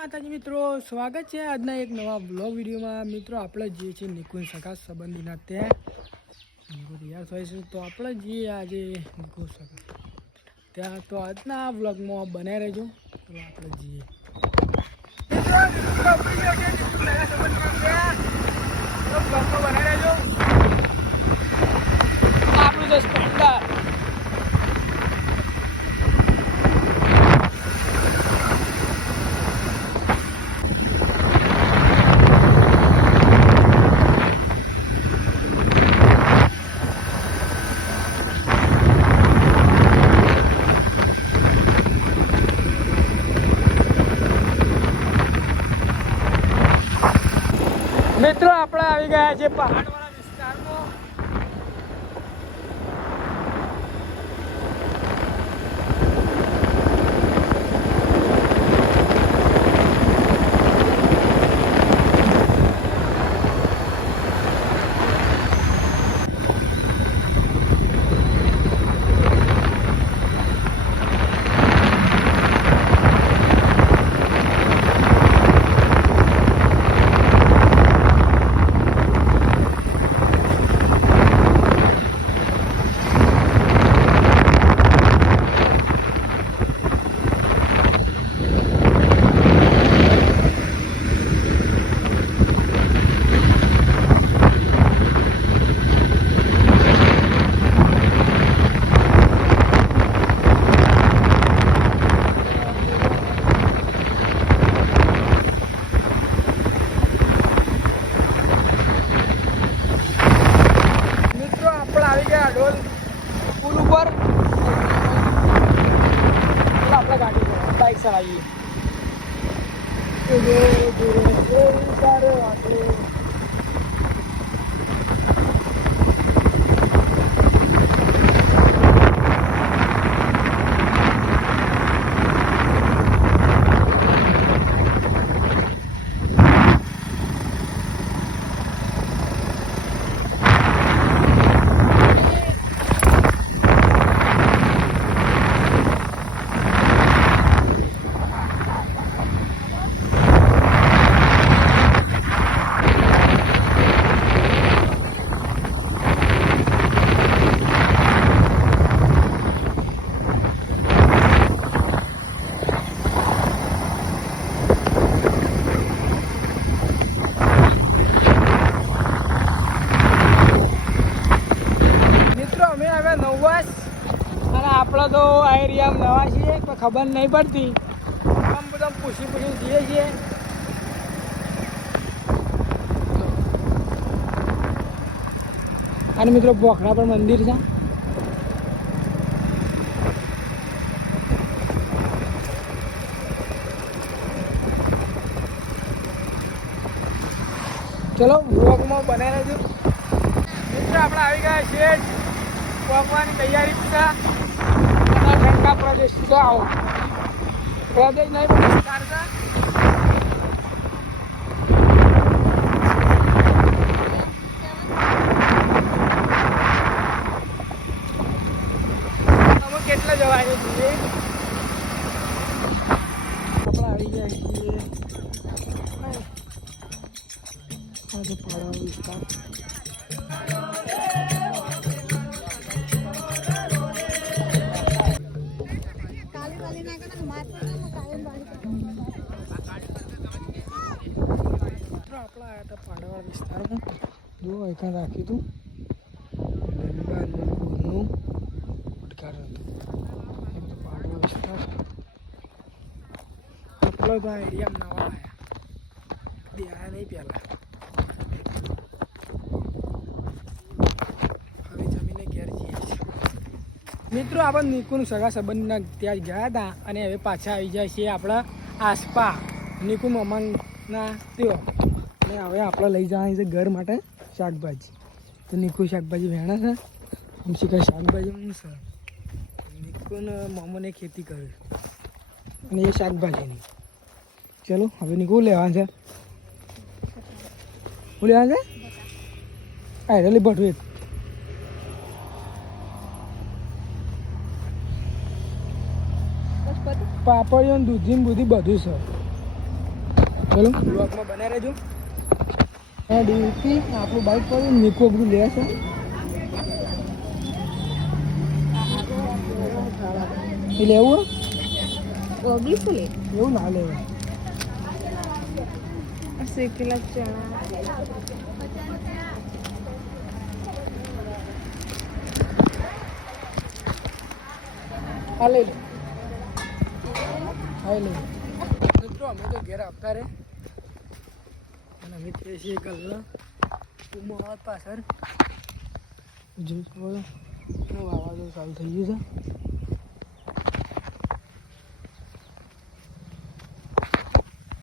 માતાજી મિત્રો, સ્વાગત છે આજના એક નવા બ્લોગ વિડીયોમાં। મિત્રો આપણે જે છે નિકુંજ સગા સંબંધીના ત્યાં નિકુ તૈયાર થાય છે, તો આપણે જઈએ આજે નિકુંજ સગા ત્યાં। તો આજના બ્લોગમાં બને રહેજો, તો આપણે જઈએ બને રહેજો। આપણું છે સ્પેન્ડર। મિત્રો આપણે આવી ગયા છે પહાડવાળા વિસ્તારમાં। ढोल पुल ऊपर अपना गाड़ी बाइक चलाइए। આપણે તો આ એરિયામાં નવા છીએ, કોઈ ખબર નહીં પડતી, આમ બધા પૂછી જઈએ છીએ। અને મિત્રો બોખડા પર મંદિર છે। ચલો બ્લોગમાં બનાવી રહેજો। મિત્રો આપણે આવી ગયા છીએ, પહોંચવાની તૈયારી છે। ठंडा प्रदेश जाओ, प्रदेश नहीं विस्तार का हम કેટલા જવાય છે આપણે આવી ગયા છીએ આજે પાડા વિસ્તાર। આપણા આવ્યા હતા પાડાવાળા વિસ્તારમાં, જો અહીં રાખ્યું હતું ઘરનું ઉદઘાટન હતું। પાડાવાળા વિસ્તાર આપણો તો આ એરિયામાં નવા આવ્યા, કદી આવ્યા નહીં પહેલાં। હવે જમીને ઘેર જઈએ છીએ। મિત્રો આપણે નિકુન સગા સંબંધના ત્યાં ગયા હતા અને હવે પાછા આવી જાય છે આપણા આસપા નિકુન મમાંગના તેઓ। અને હવે આપણે લઈ જવાની છે ઘર માટે શાકભાજી। તો નિકુ શાકભાજી વેણા છે, આમ શીખાય શાકભાજી શું છે, નિકુન મામાને ખેતી કરે અને એ શાકભાજીની। ચલો હવે નિકુ લેવાનું છે, શું લેવાનું છે? હા એટલે ભઠું એક પાપડીઓ દૂધી બધું છે। ચલો બ્લોગમાં બના રહેજો. ડ્યુટી આપણું બાઇક પર નીકો બધું લે છે. એ લેવું એવું ના લેવું. શેકેલા ચણા હા લઈ લે. હા લઈ લે. મિત્રો અમે તો ઘેર આપતા રહે અને અમે તે છીએ કલના પાછળ વાવાઝોડું ચાલુ થઈ ગયું છે.